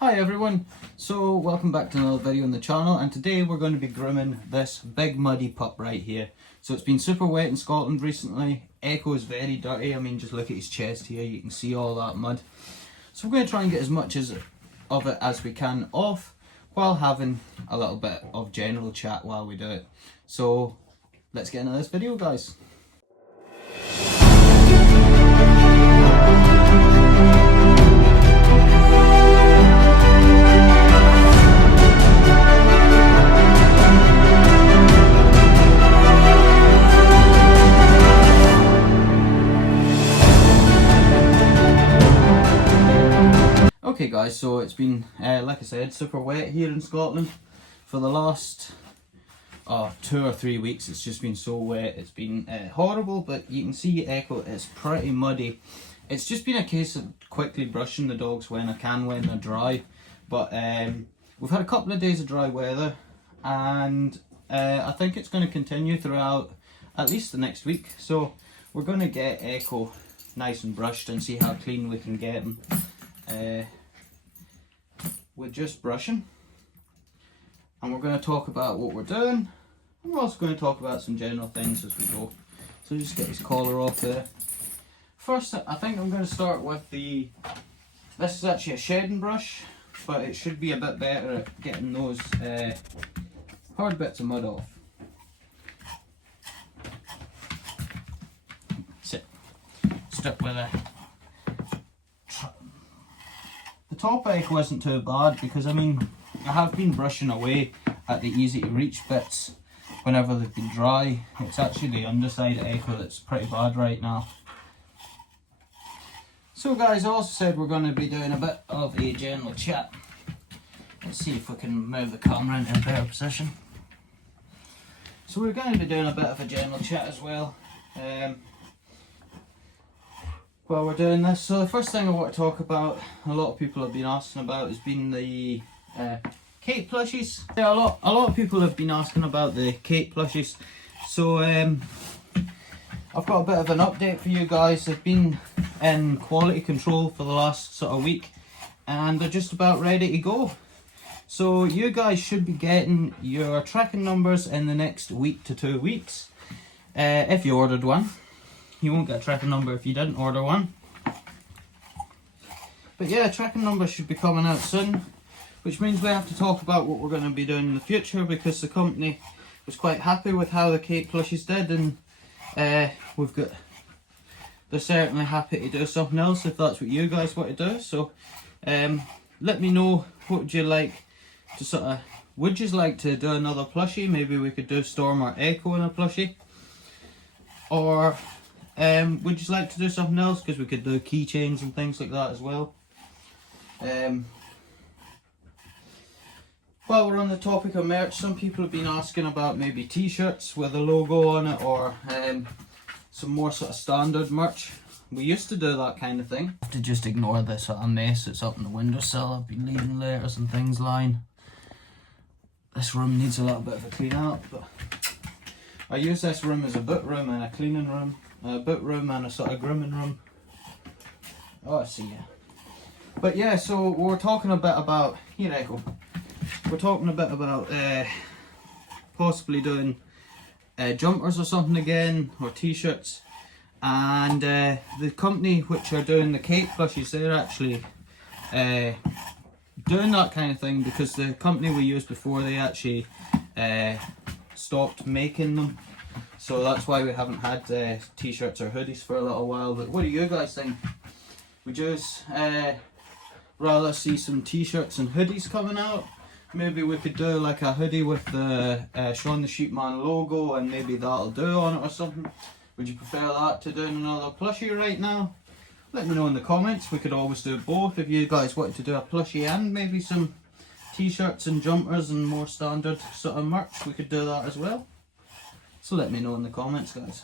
Hi everyone, so welcome back to another video on the channel, and today we're going to be grooming this big muddy pup right here. So it's been super wet in Scotland recently. Echo is very dirty. I mean, just look at his chest here, you can see all that mud. So we're going to try and get as much of it as we can off while having a little bit of general chat while we do it. So let's get into this video, guys. Okay guys, so it's been, like I said, super wet here in Scotland for the last 2 or 3 weeks. It's just been so wet, it's been horrible, but you can see Echo is pretty muddy. It's just been a case of quickly brushing the dogs when I can, when they're dry. But we've had a couple of days of dry weather, and I think it's going to continue throughout at least the next week. So we're going to get Echo nice and brushed and see how clean we can get him. We're just brushing, and we're going to talk about what we're doing, and we're also going to talk about some general things as we go. So just get his collar off there. First, I think I'm going to start with this is actually a shedding brush, but it should be a bit better at getting those hard bits of mud off. Sit. Stuck with it. The top Echo isn't too bad because, I mean, I have been brushing away at the easy to reach bits whenever they've been dry. It's actually the underside of Echo that's pretty bad right now. So guys, I also said we're going to be doing a bit of a general chat. Let's see if we can move the camera into a better position. So we're going to be doing a bit of a general chat as well while we're doing this. So the first thing I want to talk about, a lot of people have been asking about, has been the Kate plushies. Yeah, a lot of people have been asking about the Kate plushies. So I've got a bit of an update for you guys. They've been in quality control for the last sort of week, and they're just about ready to go. So you guys should be getting your tracking numbers in the next week to 2 weeks. If you ordered one. You won't get a tracking number if you didn't order one. But yeah, tracking number should be coming out soon, which means we have to talk about what we're going to be doing in the future, because the company was quite happy with how the Kate plushies did, and they're certainly happy to do something else if that's what you guys want to do. So let me know, what would you like to would you like to do another plushie? Maybe we could do Storm or Echo in a plushie, or would you like to do something else? Because we could do keychains and things like that as well. While we're on the topic of merch, some people have been asking about maybe t-shirts with a logo on it, or some more sort of standard merch. We used to do that kind of thing. I have to just ignore this sort of mess that's up in the windowsill. I've been leaving letters and things lying. This room needs a little bit of a clean up, but I use this room as a boot room and a cleaning room. A boot room and a sort of grooming room. Oh, I see ya. But yeah, so we're talking a bit about, here Echo, we're talking a bit about possibly doing jumpers or something again, or t-shirts. And the company which are doing the Kate plushies, they're actually doing that kind of thing, because the company we used before, they actually stopped making them. So that's why we haven't had t-shirts or hoodies for a little while. But what do you guys think? Would you rather see some t-shirts and hoodies coming out? Maybe we could do like a hoodie with the Seanthesheepman logo, and maybe that'll do on it or something. Would you prefer that to doing another plushie right now? Let me know in the comments. We could always do both. If you guys wanted to do a plushie and maybe some t-shirts and jumpers and more standard sort of merch, we could do that as well. So let me know in the comments, guys.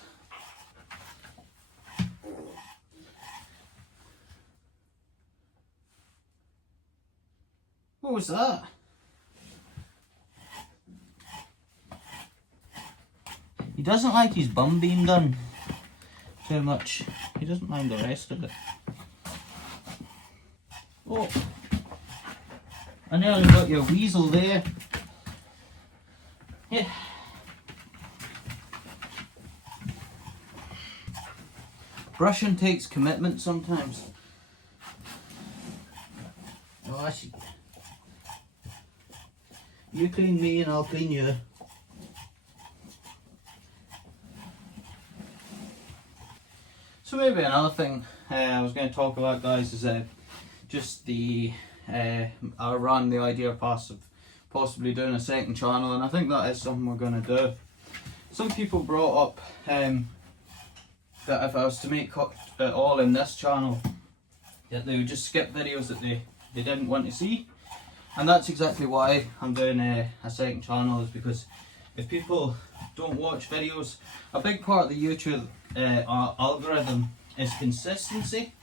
What was that? He doesn't like his bum being done too much. He doesn't mind the rest of it. Oh, I nearly got your weasel there. Yeah. Brushing takes commitment sometimes. Oh, you clean me and I'll clean you. So maybe another thing I was going to talk about, guys, is just the I ran the idea past of possibly doing a second channel, and I think that is something we're going to do. Some people brought up that if I was to make it all in this channel, that they would just skip videos that they didn't want to see, and that's exactly why I'm doing a second channel, is because if people don't watch videos, a big part of the YouTube algorithm is consistency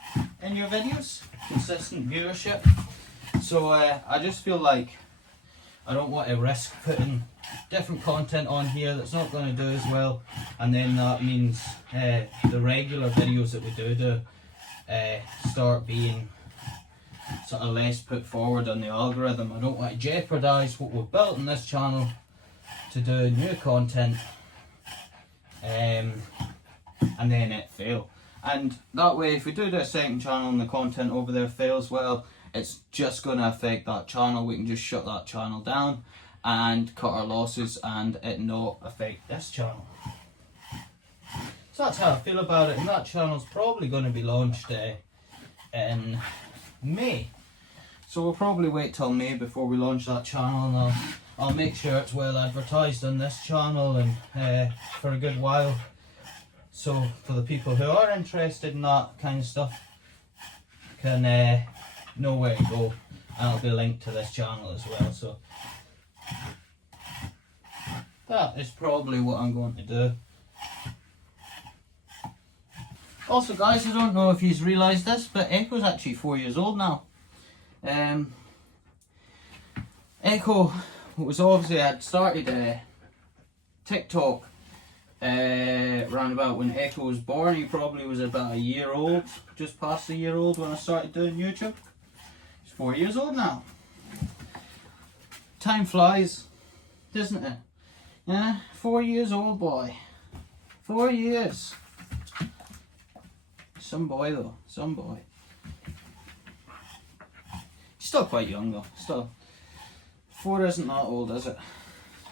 in your videos, consistent viewership. So I just feel like I don't want to risk putting different content on here that's not going to do as well, and then that means the regular videos that we do start being sort of less put forward on the algorithm. I don't want to jeopardise what we've built on this channel to do new content and then it fail. And that way, if we do a second channel and the content over there fails, well, it's just going to affect that channel. We can just shut that channel down and cut our losses and it not affect this channel. So that's how I feel about it, and that channel's probably going to be launched in May. So we'll probably wait till May before we launch that channel, and I'll make sure it's well advertised on this channel and for a good while. So for the people who are interested in that kind of stuff can know where to go, and it'll be linked to this channel as well. So that is probably what I'm going to do. Also, guys, I don't know if you've realised this, but Echo's actually 4 years old now. Echo was obviously, I'd started TikTok round about when Echo was born. He probably was about a year old, just past a year old when I started doing YouTube. He's 4 years old now. Time flies, doesn't it? Yeah, 4 years old, boy. 4 years. Some boy though, some boy. Still quite young though, still. 4 isn't that old, is it?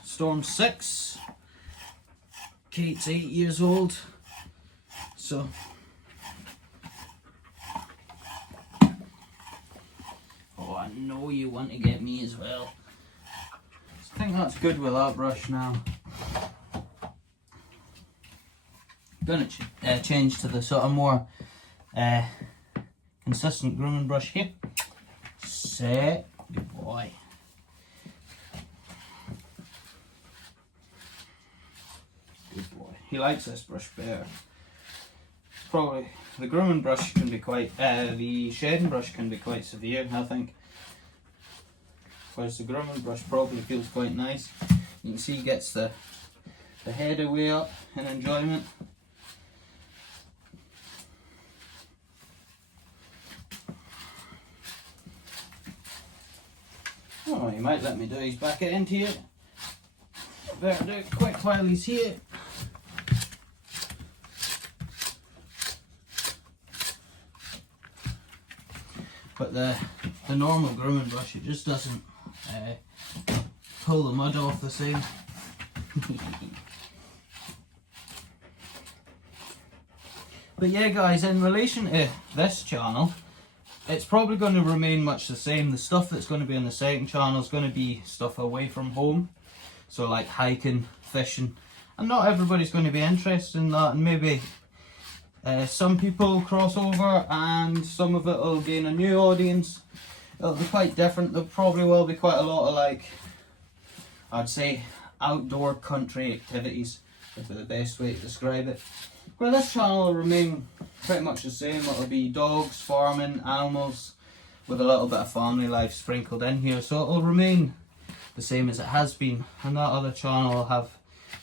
Storm's 6. Kate's 8 years old. So oh, I know you want to get me as well. I think that's good with that brush now. Gonna change to the sort of more consistent grooming brush here. Set, good boy. Good boy. He likes this brush better. Probably the grooming brush can be quite, the shedding brush can be quite severe, I think. Whereas the grooming brush probably feels quite nice. You can see he gets the head way up in enjoyment. Oh, he might let me do his back end here. Better do it quick while he's here. But the normal grooming brush, it just doesn't pull the mud off the same. But yeah, guys, in relation to this channel, it's probably going to remain much the same. The stuff that's going to be on the second channel is going to be stuff away from home. So like hiking, fishing. And not everybody's going to be interested in that. And maybe some people will cross over and some of it will gain a new audience. It'll be quite different. There probably will be quite a lot of, like, I'd say outdoor country activities would be the best way to describe it. Well, this channel will remain pretty much the same. It'll be dogs, farming, animals, with a little bit of family life sprinkled in here. So it'll remain the same as it has been. And that other channel will have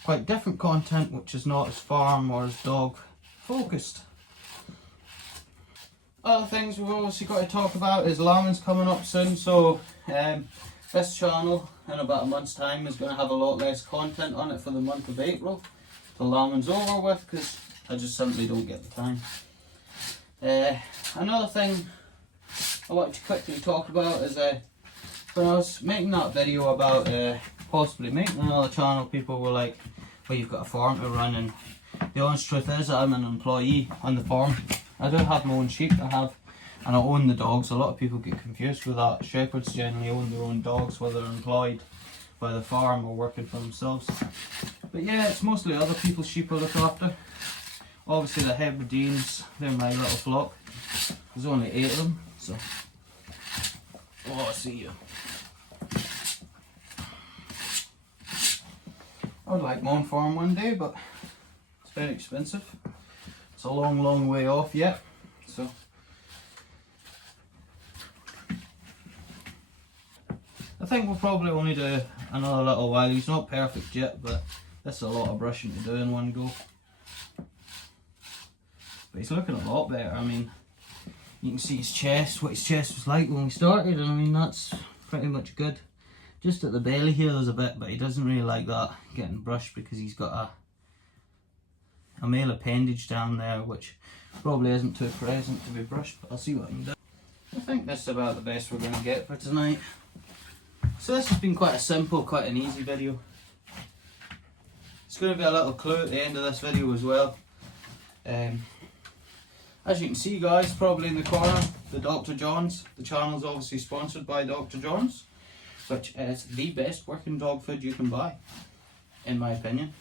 quite different content, which is not as farm or as dog focused. other things we've obviously got to talk about is lambing's coming up soon, so this channel in about a month's time is going to have a lot less content on it for the month of April. The lambing's over with because I just simply don't get the time. Another thing I wanted to quickly talk about is when I was making that video about possibly making another channel, people were like, well, you've got a farm to run, and the honest truth is I'm an employee on the farm. I do have my own sheep, and I own the dogs. A lot of people get confused with that. Shepherds generally own their own dogs, whether they're employed by the farm or working for themselves. But yeah, it's mostly other people's sheep I look after. Obviously the Hebrideans, they're my little flock. There's only 8 of them, so... Oh, I see you. I would like my own farm one day, but it's very expensive. It's a long, long way off yet, so... I think we'll probably only do another little while. He's not perfect yet, but this is a lot of brushing to do in one go. But he's looking a lot better. I mean, you can see his chest, what his chest was like when we started, and I mean, that's pretty much good. Just at the belly here there's a bit, but he doesn't really like that getting brushed because he's got a male appendage down there, which probably isn't too present to be brushed, but I'll see what I can do. I think this is about the best we're going to get for tonight. So this has been quite a simple, quite an easy video. It's going to be a little clue at the end of this video as well. As you can see, guys, probably in the corner, the Dr. John's. The channel's obviously sponsored by Dr. John's, which is the best working dog food you can buy, in my opinion.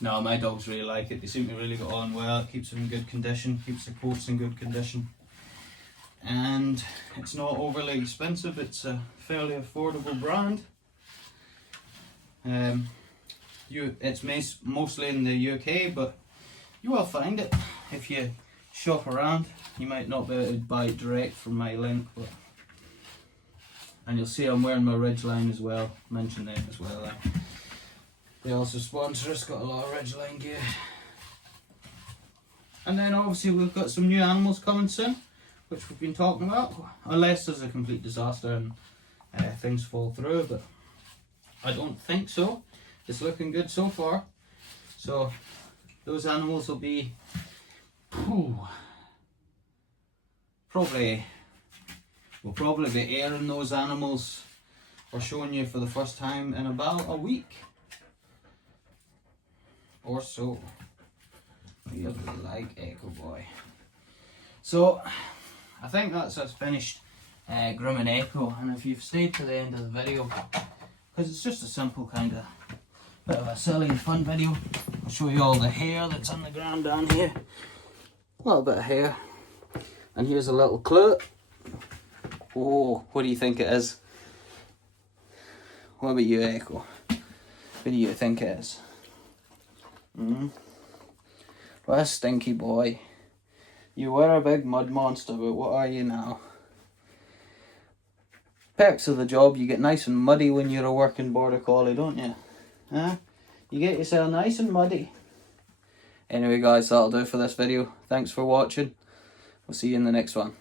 No, my dogs really like it. They seem to really get on well. It keeps them in good condition, keeps the coats in good condition. And it's not overly expensive. It's a fairly affordable brand. It's mostly in the UK, but you will find it if you shop around. You might not be able to buy it direct from my link, but and you'll see I'm wearing my Ridgeline as well. Mention them as well. They also sponsor us. Got a lot of Ridgeline gear. And then obviously we've got some new animals coming soon, which we've been talking about, unless there's a complete disaster and things fall through, but I don't think so. It's looking good so far. So those animals will be we'll probably be airing those animals or showing you for the first time in about a week or so. Really like Echo Boy. So I think that's us finished grooming Echo, and if you've stayed to the end of the video, because it's just a simple kind of bit of a silly and fun video, I'll show you all the hair that's on the ground down here. A little bit of hair, and here's a little clue. Oh, what do you think it is? What about you, Echo? What do you think it is? What a stinky boy. You were a big mud monster, but what are you now? Perks of the job, you get nice and muddy when you're a working border collie, don't you? Huh? You get yourself nice and muddy. Anyway guys, that'll do for this video. Thanks for watching. We'll see you in the next one.